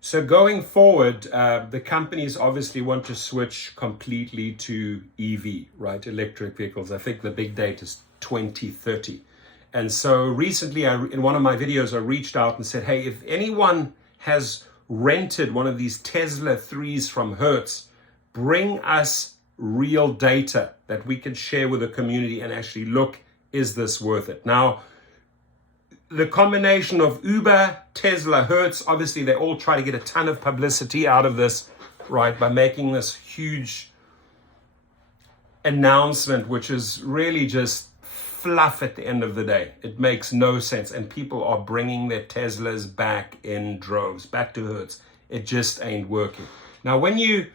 So going forward, the companies obviously want to switch completely to EV, right? Electric vehicles. I think the big date is 2030. And so recently, in one of my videos, I reached out and said, hey, if anyone has rented one of these Tesla 3s from Hertz, bring us real data that we can share with the community and actually look, is this worth it? Now, the combination of Uber, Tesla, Hertz, obviously they all try to get a ton of publicity out of this, right, by making this huge announcement, which is really just fluff at the end of the day. It makes no sense. And people are bringing their Teslas back in droves, back to Hertz. It just ain't working. Now, when you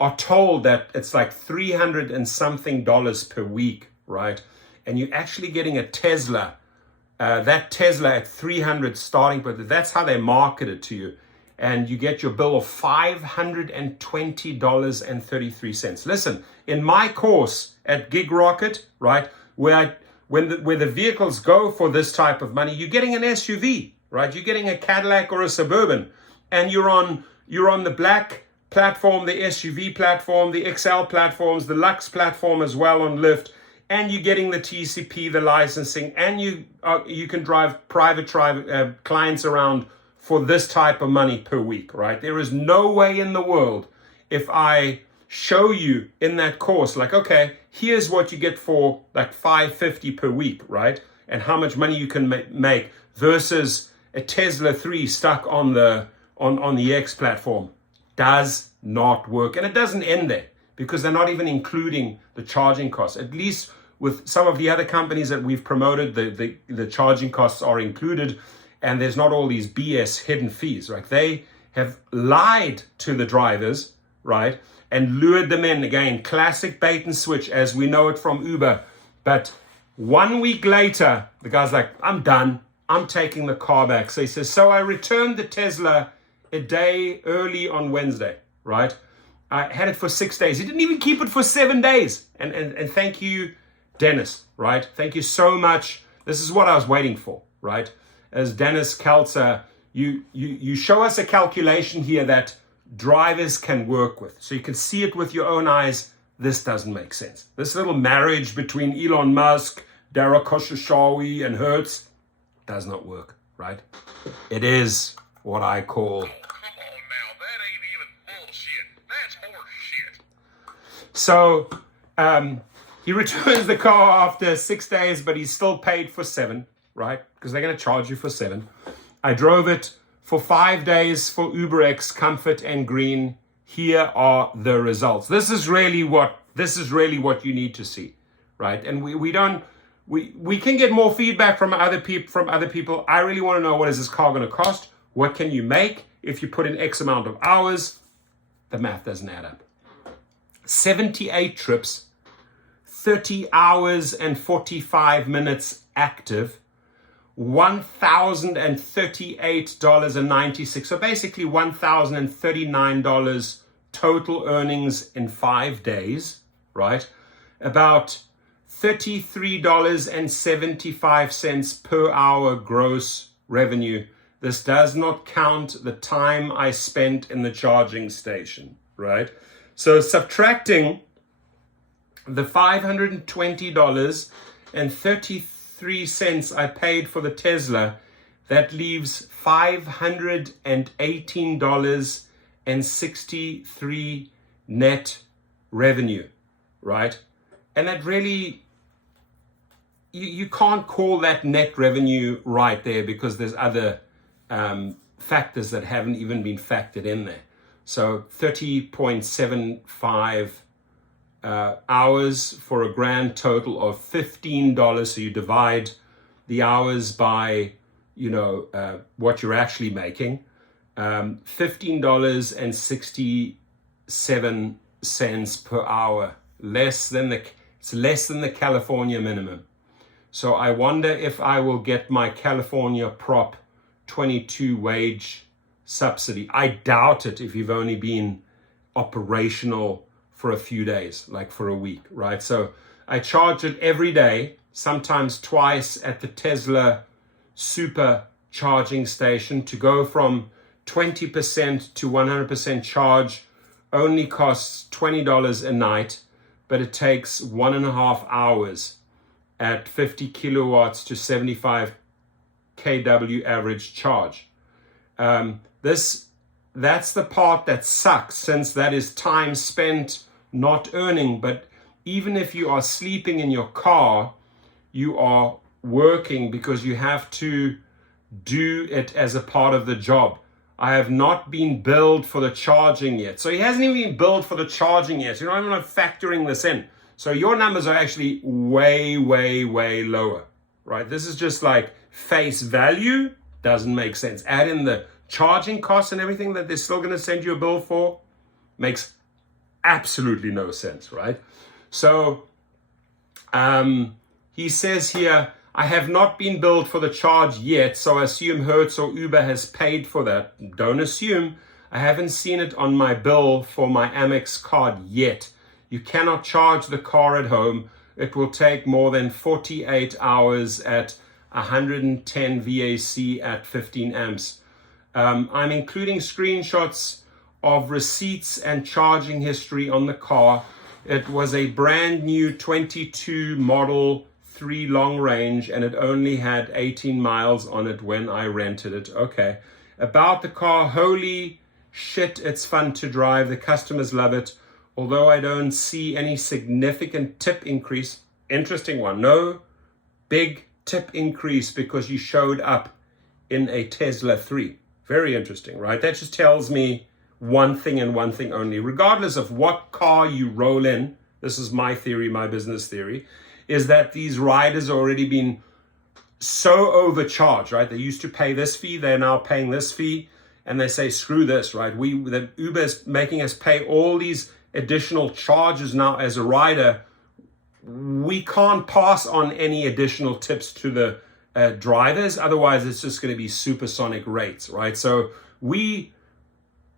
are told that it's like $300 and something per week, right, and you're actually getting a Tesla, that Tesla at 300 starting, but that's how they market it to you. And you get your bill of $520.33. Listen, in my course at Gig Rocket, right, where the vehicles go for this type of money, you're getting an SUV, right? You're getting a Cadillac or a Suburban, and you're on the black platform, the SUV platform, the XL platforms, the Lux platform as well on Lyft. And you're getting the TCP, the licensing, and you can drive private clients around for this type of money per week, right? There is no way in the world, if I show you in that course, like, okay, here's what you get for like $550 per week, right? And how much money you can make versus a Tesla 3 stuck on the X platform. Does not work. And it doesn't end there because they're not even including the charging costs. At least with some of the other companies that we've promoted, the charging costs are included, and there's not all these BS hidden fees, right? They have lied to the drivers, right, and lured them in. Again, classic bait and switch as we know it from Uber. But 1 week later, the guy's like, I'm done. I'm taking the car back. So he says, so I returned the Tesla a day early on Wednesday, right? I had it for 6 days. He didn't even keep it for 7 days. And thank you, Dennis, right? Thank you so much. This is what I was waiting for, right? As Dennis Kelzer, you show us a calculation here that drivers can work with. So you can see it with your own eyes. This doesn't make sense. This little marriage between Elon Musk, Dara Khosrowshahi, and Hertz does not work, right? It is what I call... So he returns the car after 6 days, but he's still paid for 7, right? Because they're going to charge you for 7. I drove it for 5 days for UberX, Comfort, and Green. Here are the results. This is really what you need to see, right? And we can get more feedback from other people. I really want to know, what is this car going to cost? What can you make if you put in X amount of hours? The math doesn't add up. 78 trips, 30 hours and 45 minutes active, $1,038.96. So basically $1,039 total earnings in 5 days, right? About $33.75 per hour gross revenue. This does not count the time I spent in the charging station, right? So subtracting the $520.33 I paid for the Tesla, that leaves $518.63 net revenue, right? And that really, you can't call that net revenue right there because there's other factors that haven't even been factored in there. So 30.75 hours for a grand total of $15. So you divide the hours by, what you're actually making. $15.67 per hour, it's less than the California minimum. So I wonder if I will get my California Prop 22 wage subsidy. I doubt it if you've only been operational for a few days, like for a week, right? So I charge it every day, sometimes twice at the Tesla super charging station to go from 20% to 100% charge only costs $20 a night, but it takes 1.5 hours at 50 kilowatts to 75 kW average charge. That's the part that sucks, since that is time spent not earning. But even if you are sleeping in your car, you are working because you have to do it as a part of the job. I have not been billed for the charging yet. So he hasn't even been billed for the charging yet. So you're not even factoring this in. So your numbers are actually way, way, way lower, right? This is just like face value. Doesn't make sense. Add in the charging costs and everything that they're still going to send you a bill for. Makes absolutely no sense, right? So he says here, I have not been billed for the charge yet, so I assume Hertz or Uber has paid for that. Don't assume. I haven't seen it on my bill for my Amex card yet. You cannot charge the car at home. It will take more than 48 hours at 110 VAC at 15 amps. I'm including screenshots of receipts and charging history on the car. It was a brand new 22 model 3 long range, and it only had 18 miles on it when I rented it. Okay. About the car, holy shit, it's fun to drive. The customers love it. Although I don't see any significant tip increase. Interesting one. No big tip increase because you showed up in a Tesla 3. Very interesting, right? That just tells me one thing and one thing only. Regardless of what car you roll in, this is my theory, my business theory, is that these riders are already been so overcharged, right? They used to pay this fee, they're now paying this fee, and they say, screw this, right? The Uber is making us pay all these additional charges now as a rider. We can't pass on any additional tips to the drivers, otherwise it's just going to be supersonic rates, right? So we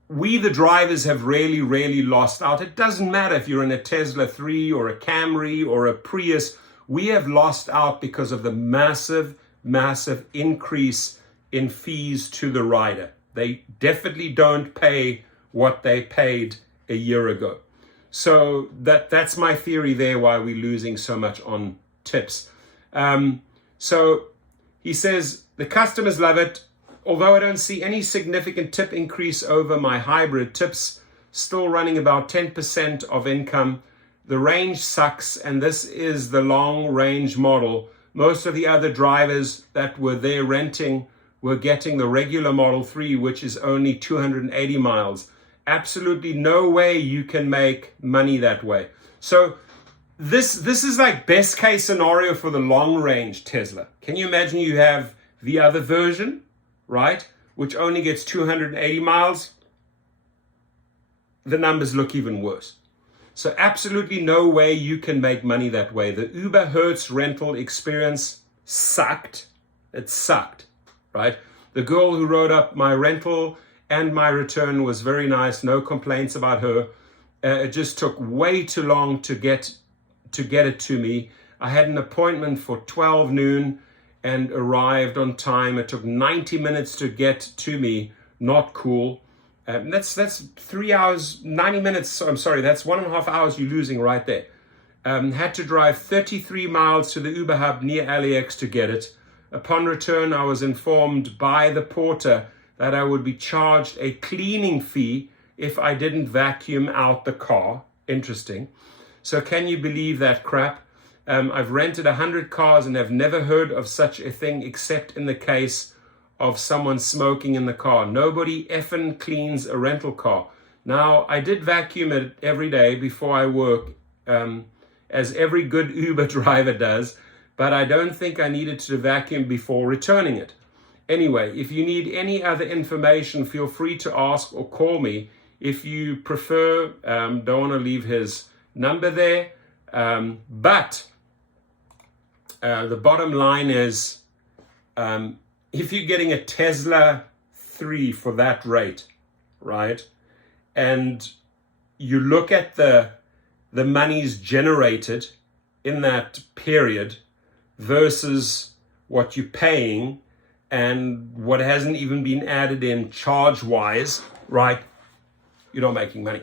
the drivers have really lost out. It doesn't matter if you're in a Tesla 3 or a Camry or a Prius. We have lost out because of the massive increase in fees to the rider. They definitely don't pay what they paid a year ago. So that's my theory there, why we're losing so much on tips. So he says, the customers love it. Although I don't see any significant tip increase over my hybrid, tips still running about 10% of income. The range sucks, and this is the long range model. Most of the other drivers that were there renting were getting the regular Model 3, which is only 280 miles. Absolutely no way you can make money that way. So this is like best case scenario for the long range Tesla. Can you imagine you have the other version, right, which only gets 280 miles? The numbers look even worse. So absolutely no way you can make money that way. The Uber-Hertz rental experience sucked. It sucked, right? The girl who wrote up my rental and my return was very nice. No complaints about her. It just took way too long to get it to me. I had an appointment for 12 noon and arrived on time. It took 90 minutes to get to me. Not cool. That's 3 hours, 90 minutes. I'm sorry, that's 1.5 hours you're losing right there. Had to drive 33 miles to the Uber hub near LAX to get it. Upon return, I was informed by the porter that I would be charged a cleaning fee if I didn't vacuum out the car. Interesting. So can you believe that crap? I've rented 100 cars and have never heard of such a thing except in the case of someone smoking in the car. Nobody effing cleans a rental car. Now, I did vacuum it every day before I work, as every good Uber driver does, but I don't think I needed to vacuum before returning it. Anyway, if you need any other information, feel free to ask or call me. If you prefer, don't want to leave his number there. But the bottom line is, if you're getting a Tesla 3 for that rate, right, and you look at the monies generated in that period versus what you're paying, and what hasn't even been added in charge-wise, right, you're not making money,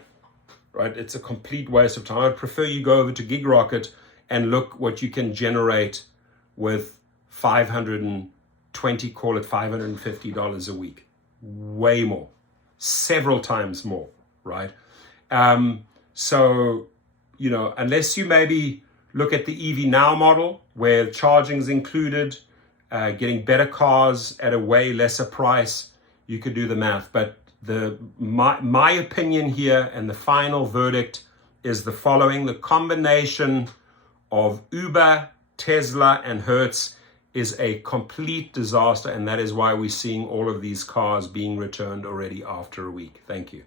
right? It's a complete waste of time. I'd prefer you go over to GigRocket and look what you can generate with 520, call it $550 a week. Way more, several times more, right? So, you know, unless you maybe look at the EV Now model where charging is included, getting better cars at a way lesser price, you could do the math. But my opinion here and the final verdict is the following: the combination of Uber, Tesla, and Hertz is a complete disaster, and that is why we're seeing all of these cars being returned already after a week. Thank you.